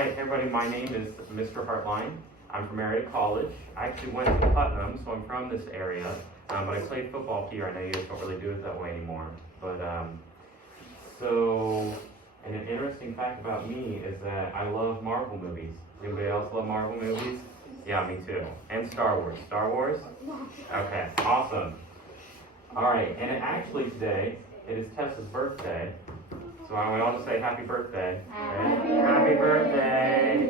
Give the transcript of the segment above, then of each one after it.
right, everybody, my name is Mr. Hartline. I'm from Marietta College. I actually went to Putnam, so I'm from this area. But I played football here. I know you guys don't really do it that way anymore. But, and an interesting fact about me is that I love Marvel movies. Anybody else love Marvel movies? Yeah, me too. And Star Wars. Star Wars? Okay, awesome. All right, and actually today, it is Tessa's birthday. So I want to say happy birthday. Happy birthday.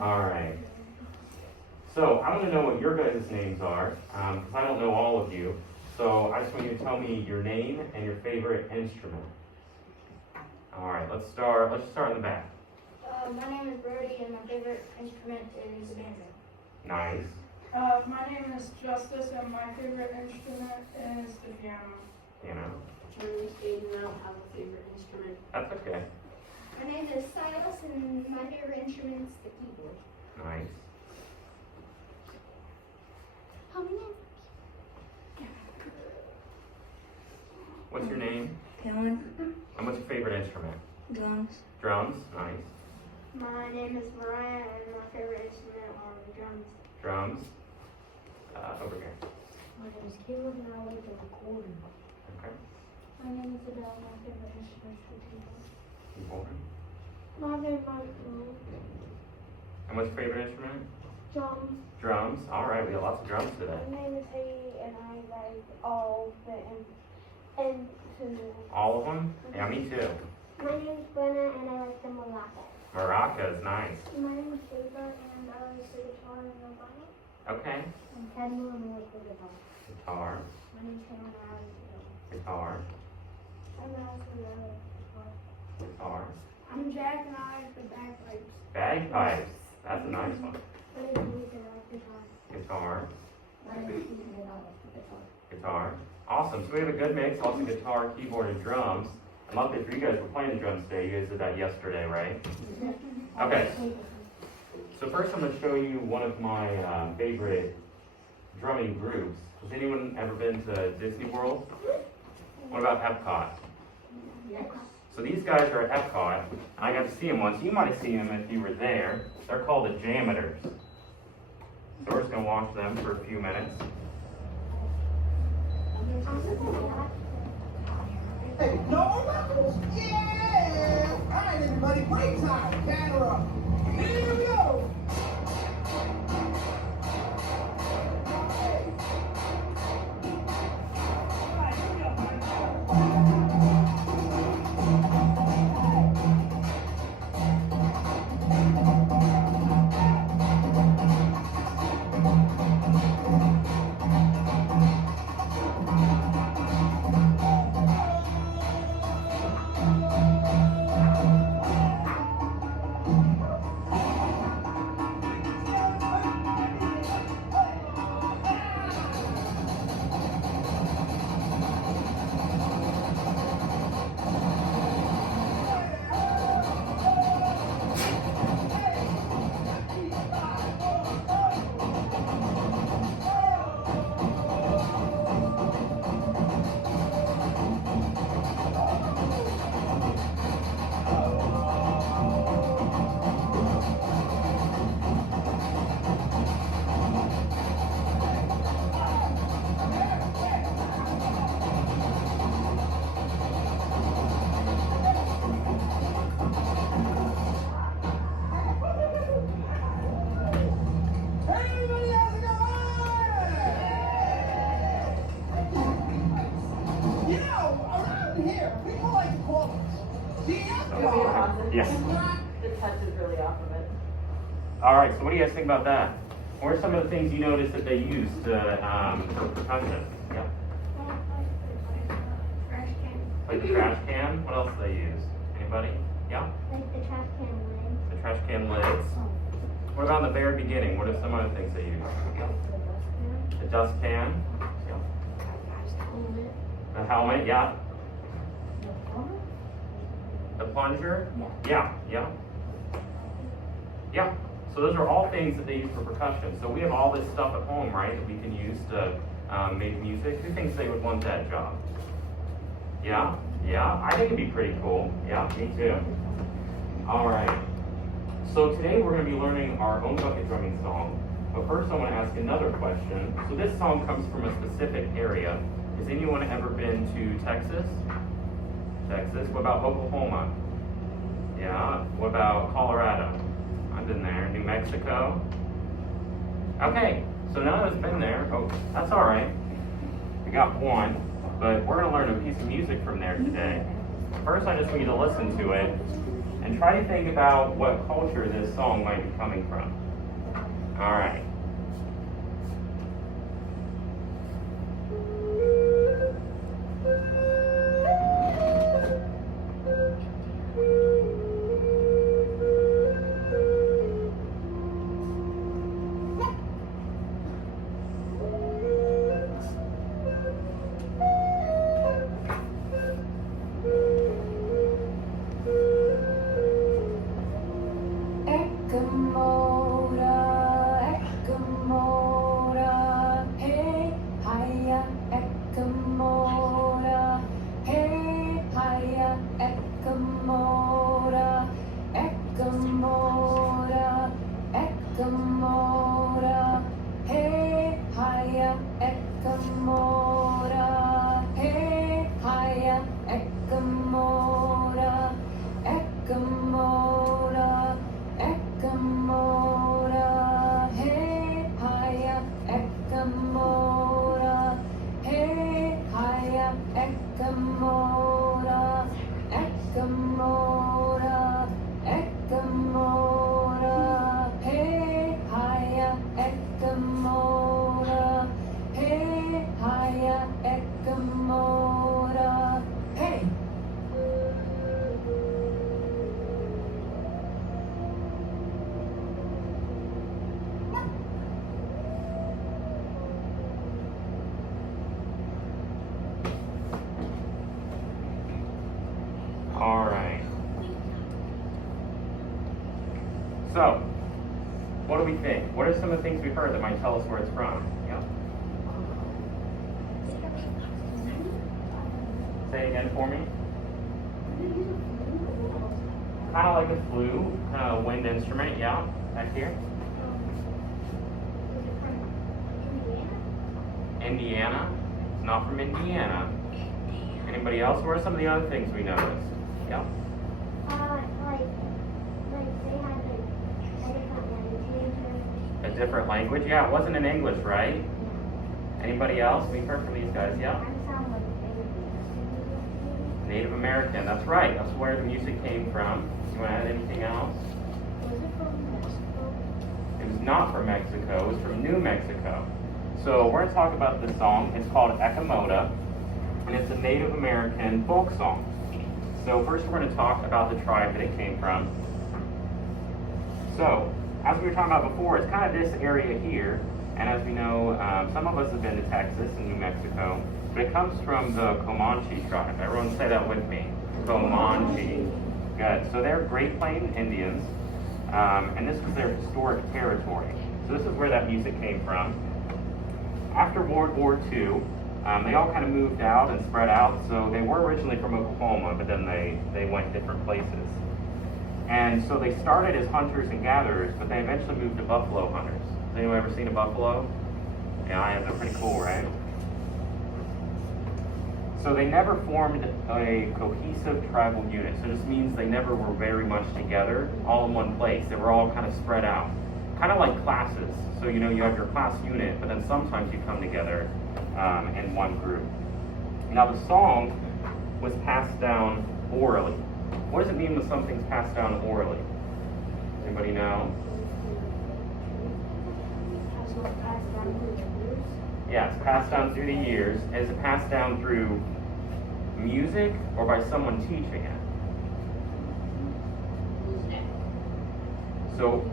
All right. So I want to know what your guys' names are, because I don't know all of you. So I just want you to tell me your name and your favorite instrument. All right, let's start in the back. My name is Brody, and my favorite instrument is the banjo. Nice. My name is Justice, and my favorite instrument is the piano. Piano. My name is Aiden, I don't have a favorite instrument. That's okay. My name is Silas, and my favorite instrument is the keyboard. Nice. How many? What's your name? Helen, And what's your favorite instrument? drums, Drums. Nice. My name is Mariah, and my favorite instrument are the drums. Drums. Over here. My name is Caleb, and I like the recording. Okay. My name is Adele, and my favorite instrument is the keyboard. Keyboard. My favorite And what's your favorite instrument? drums. Drums. All right, we got lots of drums today. My name is Haley, and I like all the instruments. All of them? Yeah, me too. My name is Brenna, and I like the maracas. Maracas. Nice. My name is Ava, and I like the guitar and the violin. Okay. I'm Teddy, and I like the guitar. Guitar. My name is Hannah, and I like the guitar. Guitar. I'm Madison, and I like the guitar. Guitar. I'm Jack, and I like the bagpipes. Bagpipes. That's a nice one. My name is Ethan, and I like guitar. Guitar. My name is Ethan, and I like the guitar. Guitar. Awesome. So we have a good mix, lots of guitar, keyboard, and drums. And luckily for you guys, we're playing the drums today. You guys did that yesterday, right? Okay. So first I'm going to show you one of my favorite drumming groups. Has anyone ever been to Disney World? What about Epcot? So these guys are at Epcot, and I got to see them once. You might have seen them if you were there. They're called the Jammers. So we're just going to watch them for a few minutes. Hey, no knuckles? Yeah! All right, everybody, break time. Camera. Here we go. Everybody, how's it going? You know, around here, people like to call it GF. Yes. The touch is really off of it. All right, so what do you guys think about that? What are some of the things you noticed that they use to, for percussion? Yeah. Trash can. Like the trash can? What else do they use? Anybody? Yeah? Like the trash can lid. The trash can lids. What about in the very beginning? What are some other things they use? The dust can? Yeah. The helmet? Yeah. The plunger? Yeah, yeah. Yeah. So those are all things that they use for percussion. So we have all this stuff at home, right, that we can use to make music. Who thinks they would want that job? Yeah? Yeah? I think it'd be pretty cool. Yeah, me too. All right. So today we're going to be learning our own bucket drumming song. But first I want to ask another question. So this song comes from a specific area. Has anyone ever been to Texas? Texas? What about Oklahoma? Yeah. What about Colorado? I've been there. New Mexico? Okay. So none of us been there. Oh, that's all right. We got one. But we're going to learn a piece of music from there today. First I just want you to listen to it and try to think about what culture this song might be coming from. All right. All right. So, what do we think? What are some of the things we've heard that might tell us where it's from? Yeah. Say it again for me. Kind of like a flute, kind of a wind instrument. Yeah. Back here. Indiana. It's not from Indiana. Anybody else? What are some of the other things we noticed? Yeah. A different language? Yeah, it wasn't in English, right? Anybody else? We've heard from these guys, yeah? Native American, that's right. That's where the music came from. You want to add anything else? It was not from Mexico. It was from New Mexico. So we're going to talk about this song. It's called Ekamoda, and it's a Native American folk song. So first we're going to talk about the tribe that it came from. So, as we were talking about before, it's kind of this area here, and as we know, some of us have been to Texas and New Mexico, but it comes from the Comanche tribe. Everyone say that with me. Comanche. Good. So they're Great Plains Indians, and this was their historic territory. So this is where that music came from. After World War II, they all kind of moved out and spread out. So they were originally from Oklahoma, but then they went different places. And so they started as hunters and gatherers, but they eventually moved to buffalo hunters. Has anyone ever seen a buffalo? Yeah, I have. They're pretty cool, right? So they never formed a cohesive tribal unit. So this means they never were very much together, all in one place. They were all kind of spread out. Kind of like classes. So you know, you have your class unit, but then sometimes you come together in one group. Now the song was passed down orally. What does it mean when something's passed down orally? Anybody know? Yeah, it's passed down through the years. Is it passed down through music or by someone teaching it? So,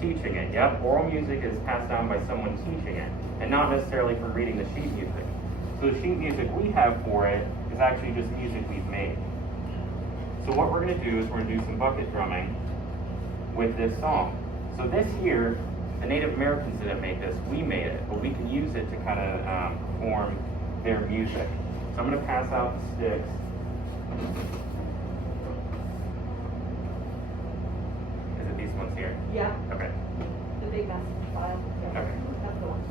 teaching it, yep. Oral music is passed down by someone teaching it, and not necessarily from reading the sheet music. So the sheet music we have for it is actually just music we've made. So what we're going to do is we're going to do some bucket drumming with this song. So this here, the Native Americans didn't make this, we made it, but we can use it to kind of form their music. So I'm going to pass out the sticks. Is it Yeah, Okay. the big massive file. Yeah, Okay. that's the one.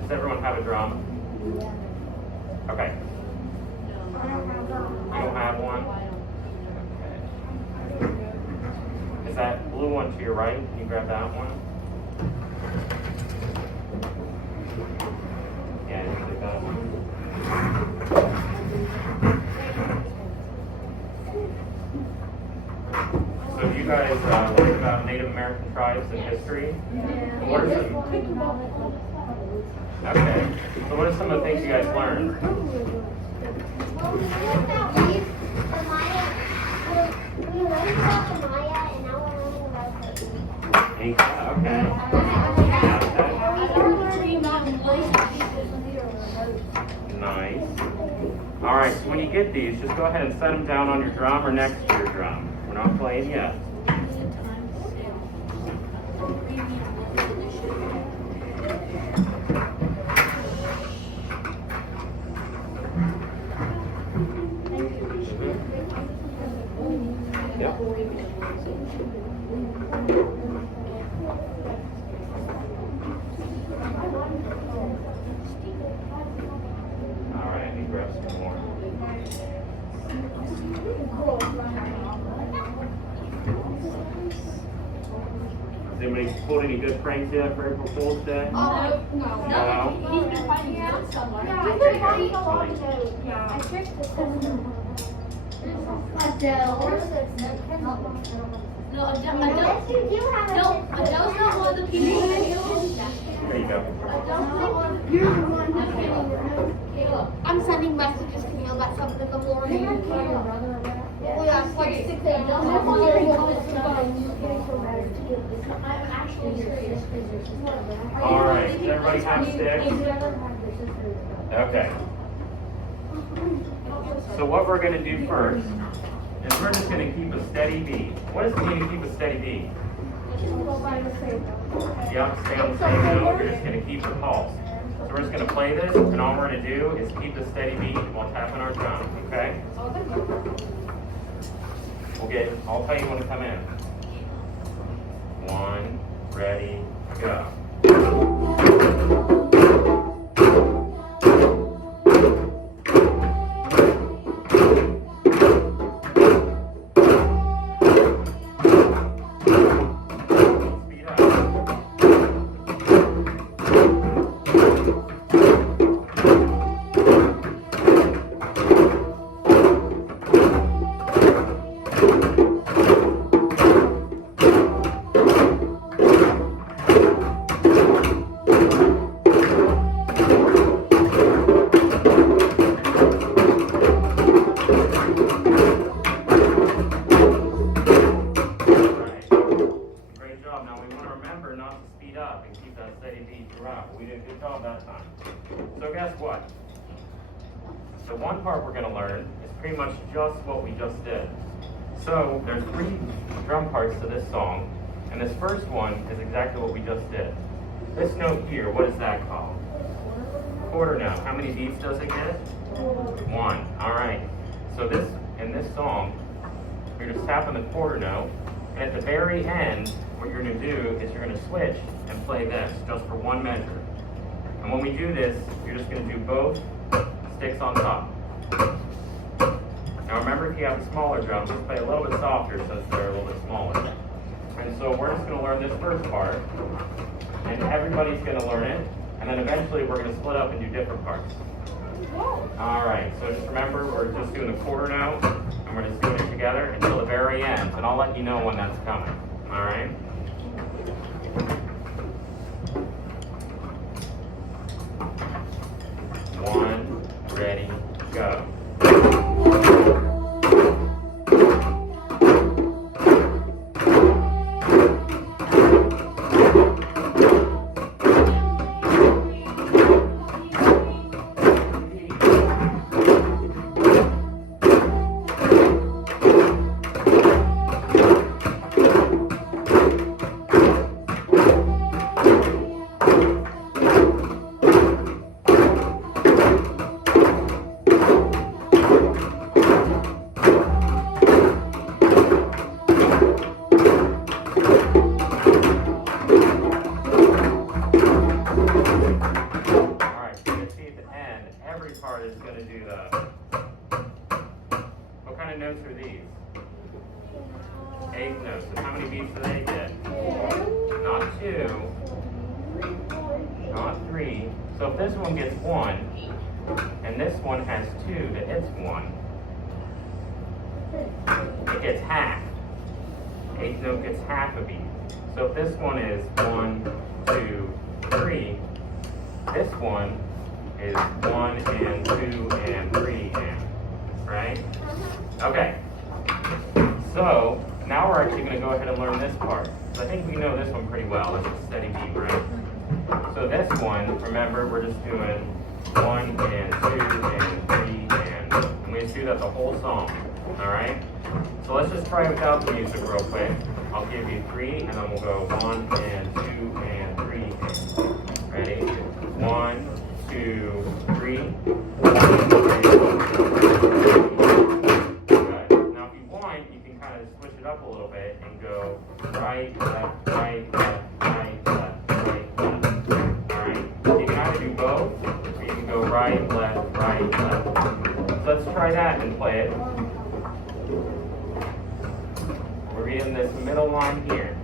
Does everyone have a drum? Okay. I don't have that. You don't have one? Okay. Is that blue one to your right? Can you grab that one? Yeah, you can take that one. So have you guys learned about Native American tribes and history? What are some, okay. So what are some of the things you guys learned? Inca, okay. Nice. All right, so when you get these, just go ahead and set them down on your drum or next to your drum. We're not playing yet. Yep. All right, let me grab some more. Has anybody pulled any good pranks yet for April Fool's Day? No. He's been fighting with someone. Yeah, I've been fighting a lot ago. Yeah. I tricked the system. Adele. No, Adele. Yes, you do have a No, sister. Adele's not one of the people that killed. There you go. You're the one who's getting your note. Caleb, I'm sending messages to Neil about something in the morning. Well, yeah, it's like 6 a.m. I'm actually serious. All right, does everybody have sticks? Okay. So what we're going to do first is we're just going to keep a steady beat. What does it mean to keep a steady beat? Yep, stay on the same note. We're just going to keep the pulse. So we're just going to play this, and all we're going to do is keep the steady beat while tapping our drum, okay? I'll tell you when to come in. 1, ready, go. Speed up. Right. Great job. Now we want to remember not to speed up and keep that steady beat throughout. We did a good job that time. So guess what? The one part we're going to learn is pretty much just what we just did. So there's 3 drum parts to this song, and this first one is exactly what we just did. This note here, what is that called? Quarter note. How many beats does it get? 1. All right. So in this song, you're just tapping the quarter note, and at the very end, what you're going to do is you're going to switch and play this just for 1 measure. And when we do this, you're just going to do both sticks on top. Now remember, if you have a smaller drum, just play a little bit softer since they're a little bit smaller. And so we're just going to learn this first part, and everybody's going to learn it, and then eventually we're going to split up and do different parts. All right, so just remember, we're just doing the quarter note, and we're just doing it together until the very end, and I'll let you know when that's coming. All right? One, ready, go. eighth note. So how many beats do they get? Not 2, not 3. So if this one gets 1, and this one has 2 to its 1, it gets half. Eighth note gets half a beat. So if this one is 1, 2, 3, this one is 1 and 2 and 3 and, right? Okay. So now we're actually going to go ahead and learn this part. So I think we know this one pretty well. It's a steady beat, right? So this one, remember, we're just doing 1 and 2 and 3 and we just do that the whole song. All right? So let's just try it without the music real quick. I'll give you 3 and then we'll go 1 and 2 and 3 and. Ready? 1, 2, 3. 1, 2, 3. Good. Now if you want, you can kind of switch it up a little bit and go right, left, right, left, right, left, right, left. Alright? So you can either do both, or you can go right, left, right, left. So let's try that and play it. We're in this middle line here.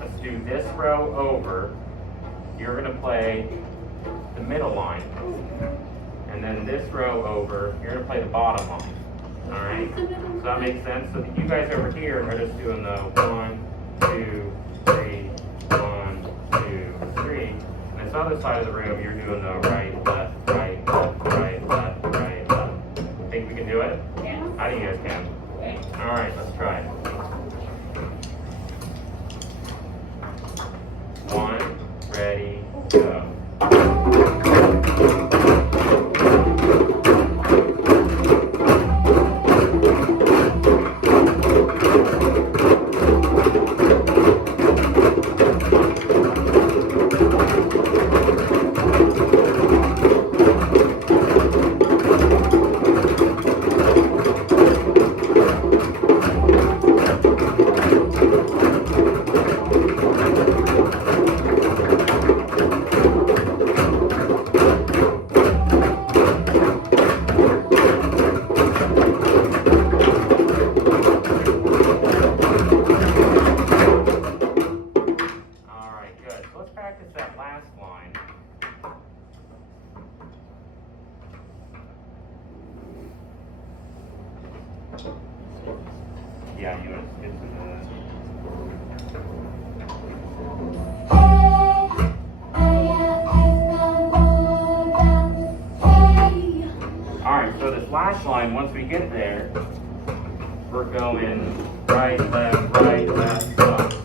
Let's do this row over. You're going to play the middle line. And then this row over, you're going to play the bottom line. Alright? So that makes sense? So that you guys over here are just doing the 1, 2, 3, 1, 2, 3. And this other side of the room, you're doing the right, left, right, left, right, left, right, left. Think we can do it? Yeah. How do you guys can? Alright, let's try it. 1, ready, go. Yeah, you want to get to Alright, so this last line, once we get there, we're going right, left, up. So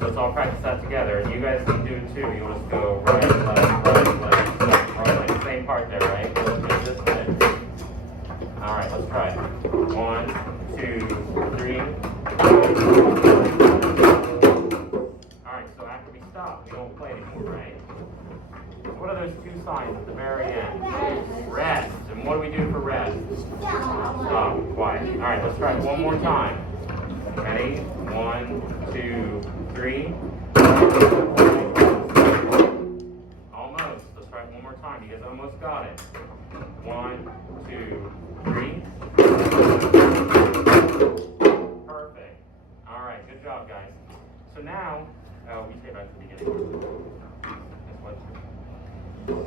let's all practice that together. And you guys can do it too. You'll just go right, left, up. Right, like same part there, right? Let's do this way. Alright, let's try it. 1, 2, 3. Alright, so after we stop, we don't play anymore, right? So what are those two signs at the very end? Rest. And what do we do for rest? Stop. Quiet. Alright, let's try it one more time. Ready? 1, 2, 3. Almost. Let's try it one more time. You guys almost got it. 1, 2, 3. Perfect. Alright, good job, guys. So now, we say back to the beginning.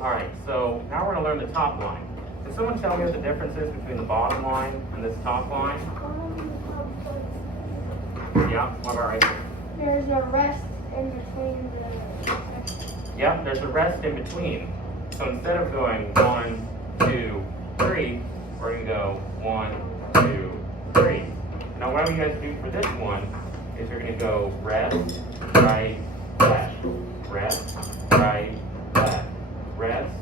Alright, so now we're going to learn the top line. Can someone tell me what the difference is between the bottom line and this top line? Yeah, what about right here? there's a rest in between the. Yep, there's a rest in between. So instead of going 1, 2, 3, we're gonna go 1, 2, 3. Now what you guys do for this one is you're gonna go rest, right, left, rest, right, left, rest,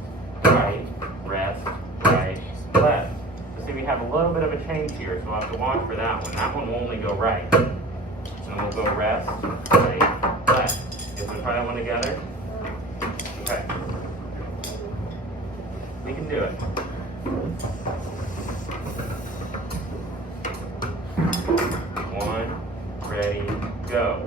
right, left. So see, we have a little bit of a change here, so we'll have to watch for that one. That one will only go right. So we'll go rest, right, left. If we try that one together. Okay. We can do it. 1, ready, go.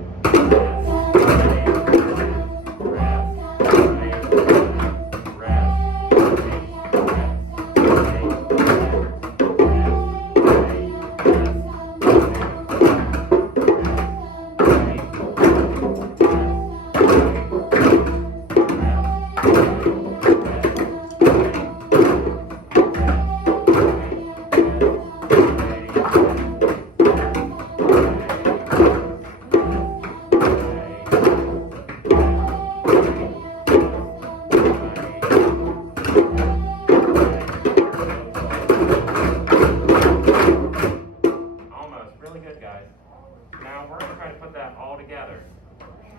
Now we're going to try to put that all together.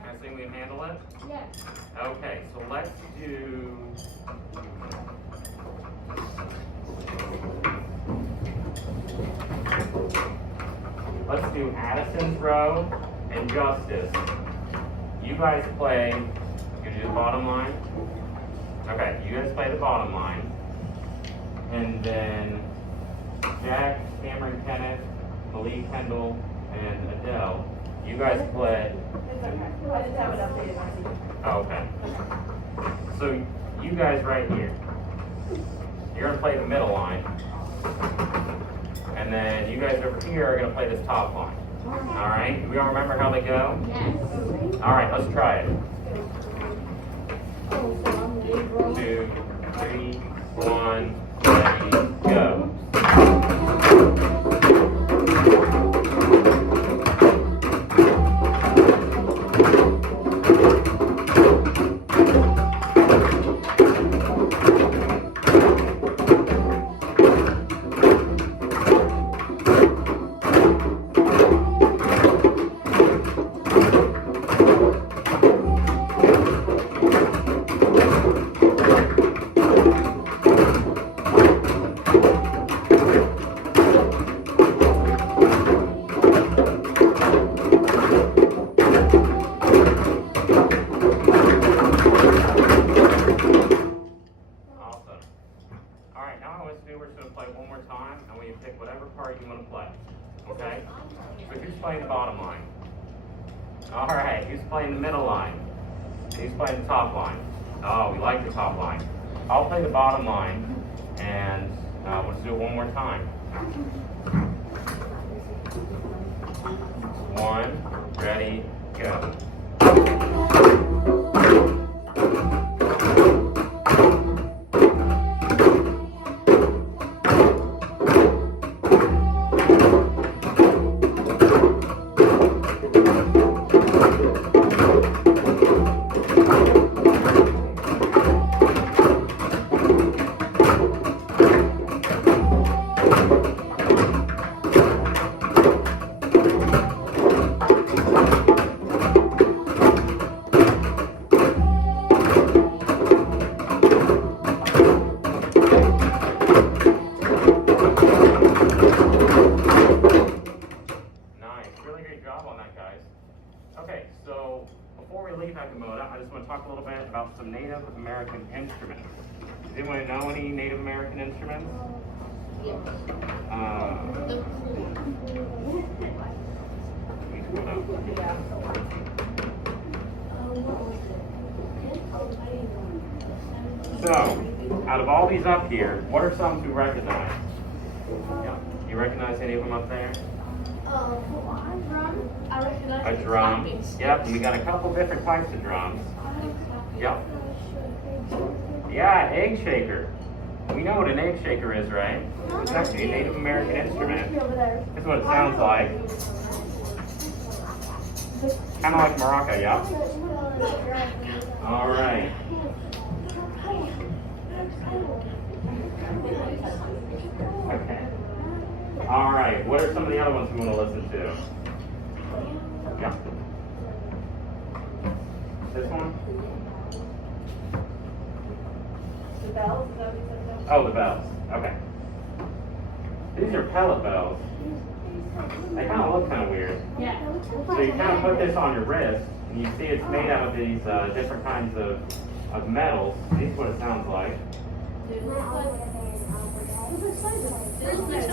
I think we can handle it? Yes. Okay, so let's do... Let's do Addison's row and Justice. You guys play, you do the bottom line? Okay, you guys play the bottom line. And then Jack, Cameron, Kenneth, Malik, Kendall, and Adele, you guys play. It's okay. I just haven't updated my seat. Oh, okay. So you guys right here, you're gonna play the middle line, and then you guys over here are gonna play this top line. All right. We all remember how they go? Yes. All right. Let's try it. Oh, so I'm the big bro. 2, 3, 1, ready, go. We're just going to play one more time, and we can pick whatever part you want to play. Okay? So who's playing the bottom line? All right. Who's playing the middle line? Who's playing the top line? Oh, we like the top line. I'll play the bottom line, and let's do it one more time. 1, ready, go. Okay, so before we leave Hakimoda, I just want to talk a little bit about some Native American instruments. Does anyone know any Native American instruments? Yes. The So, out of all these up here, what are some to recognize? Yeah. You recognize any of them up there? Drum. I recognize A drum. Yep, and we got a couple different types of drums. Yep. Yeah, egg shaker. We know what an egg shaker is, right? It's actually a Native American instrument. That's what it sounds like. Kind of like maraca, yeah? All right. Okay. All right. What are some of the other ones we want to listen to? Yeah. This one? The bells, is that what you said? Oh, the bells. Okay. These are pellet bells. They kind of look kind of weird. Yeah. So you kind of put this on your wrist, and you see it's made out of these different kinds of metals. This is what it sounds like.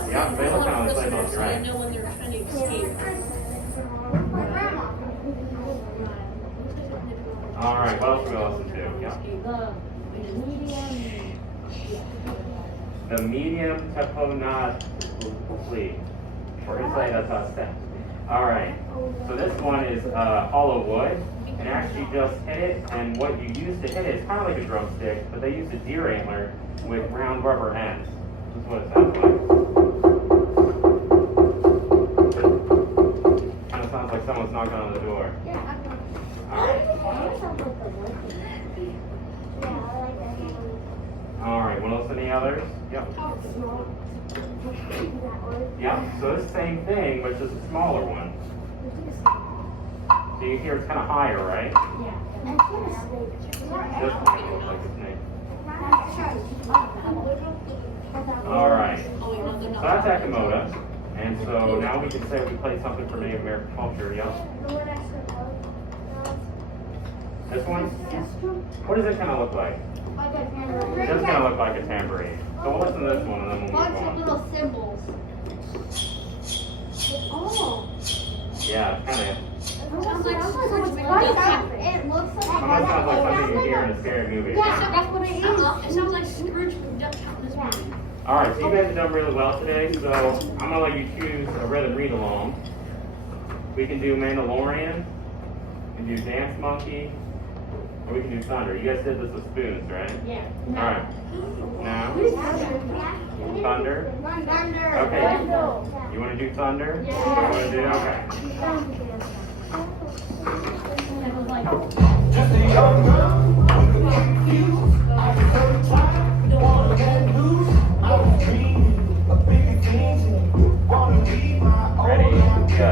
Yeah, they look kind of like Play-Doh, you're So right. they know when they're trying to escape. All right, what else do we listen to? Yeah. The medium taponat fleet. Or say that's a step. All right. So this one is hollow wood, and actually just hit it. And what you use to hit it is kind of like a drumstick, but they use a deer antler with round rubber ends. This is what it sounds like. Kind of sounds like someone's knocking on the door. All right. All right. Want to listen to any others? Yep. Yeah, so it's the same thing, but just a smaller one. So you hear it's kind of higher, right? This one looks like a snake. All right. Oh, wait, no, they're So not. that's Akimoda. And so now we can say we played something for Native American culture, yeah? This one? What does it kind of look like? It does kind of look like a tambourine. So we'll listen to this one and then we'll Bunch move of on. little symbols. Oh. Yeah, it's kind of. Sounds like Scrooge It McDuck. looks like Almost sounds like something you hear in a scary movie. Yeah, that's what it is. It sounds like Scrooge McDuck in this movie. All right, so you guys have done really well today. So I'm gonna let you choose a rhythm read along. We can do Mandalorian. We can do Dance Monkey. Or we can do Thunder. You guys did this with spoons, right? Yeah. All right. Now, Thunder. Thunder. Okay. You want to do Thunder? Yeah. You want to do? Okay. It was like, Just a young girl with a cute fuse. I was so tired, wanna get loose. I was dreaming of bigger things. Wanna be my own Ready? life. Go.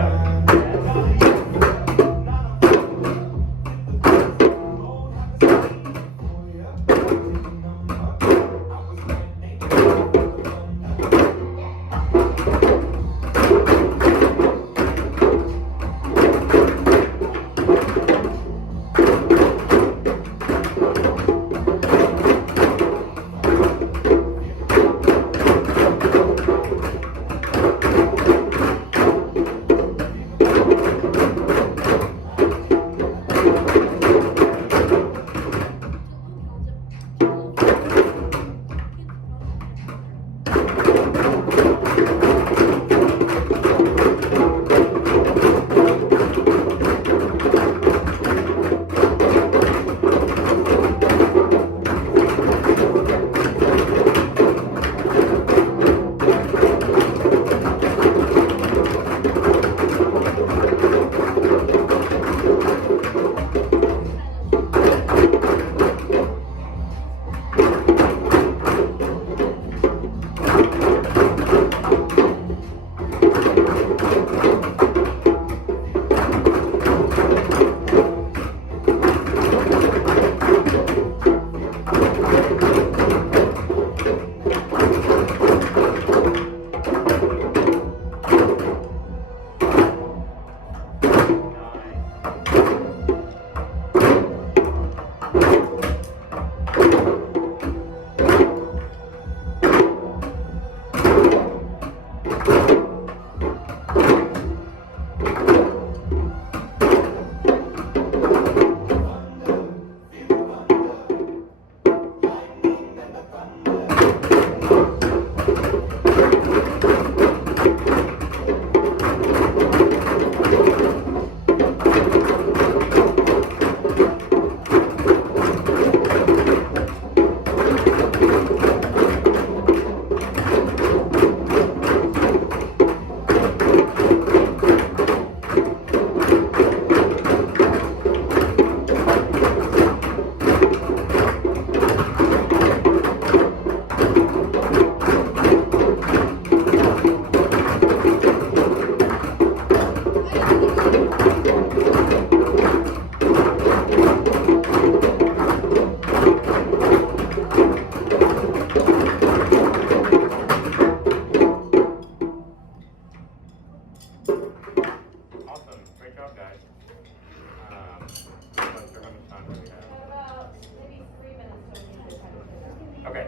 Okay.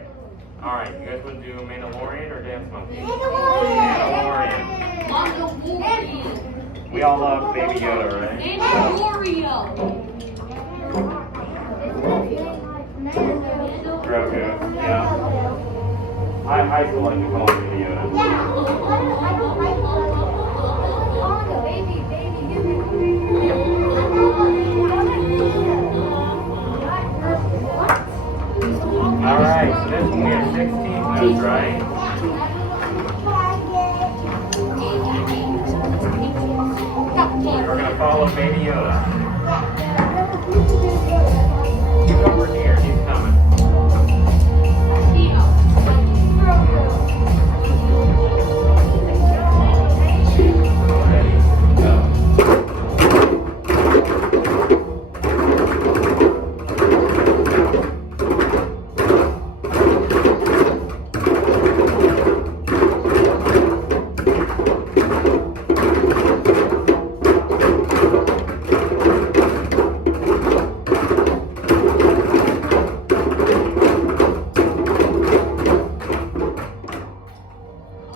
All right. You guys want to do Mandalorian or Dance Monkey? Mandalorian. Mandalorian. We all love Baby Yoda, right? Grogu. Yeah. High school like to call him Baby Yoda. All right. So this one we have 16 moves, right? We're gonna follow Baby Yoda. He's over here. He's coming. Ready? Go.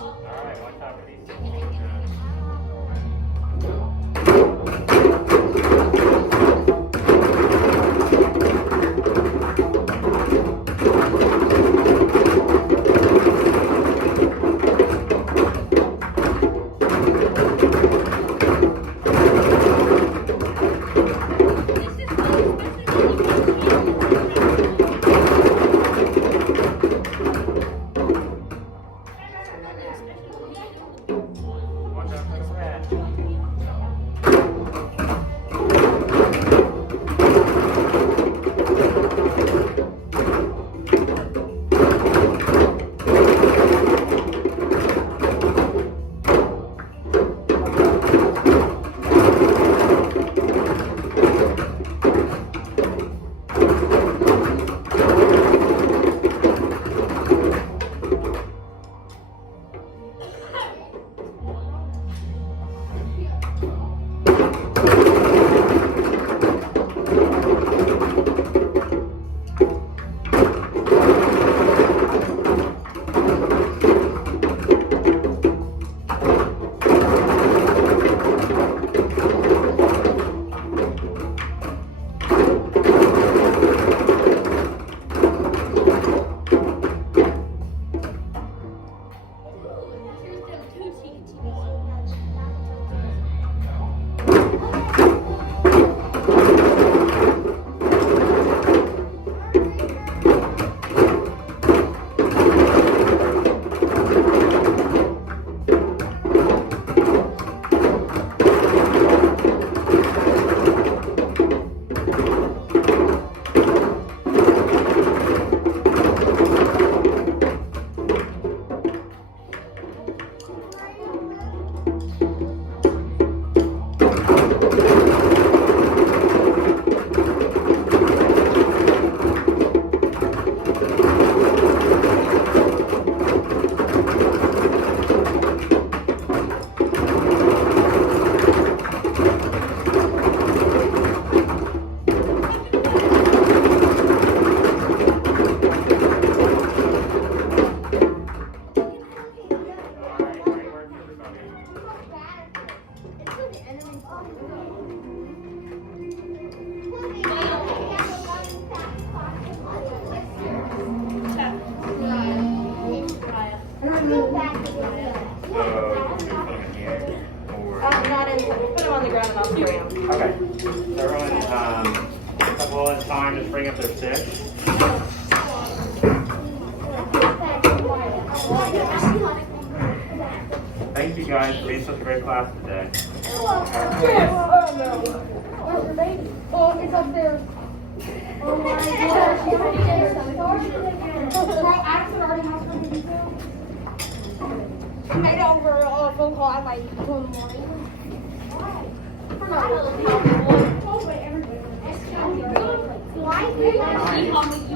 All right, one time for these 16 moves. One time for the red. All right, great work, everybody. So, you can put them in here, or... Not in, put them on the ground and I'll spray them. Okay. So everyone, a couple at a time, just bring up their sticks. Thank you guys for being such a great class today. Where's your baby? Oh, it's up there. Oh my gosh. Bro, Addison already has one to do. I made over a phone call at like 2 in the morning. Why? Why?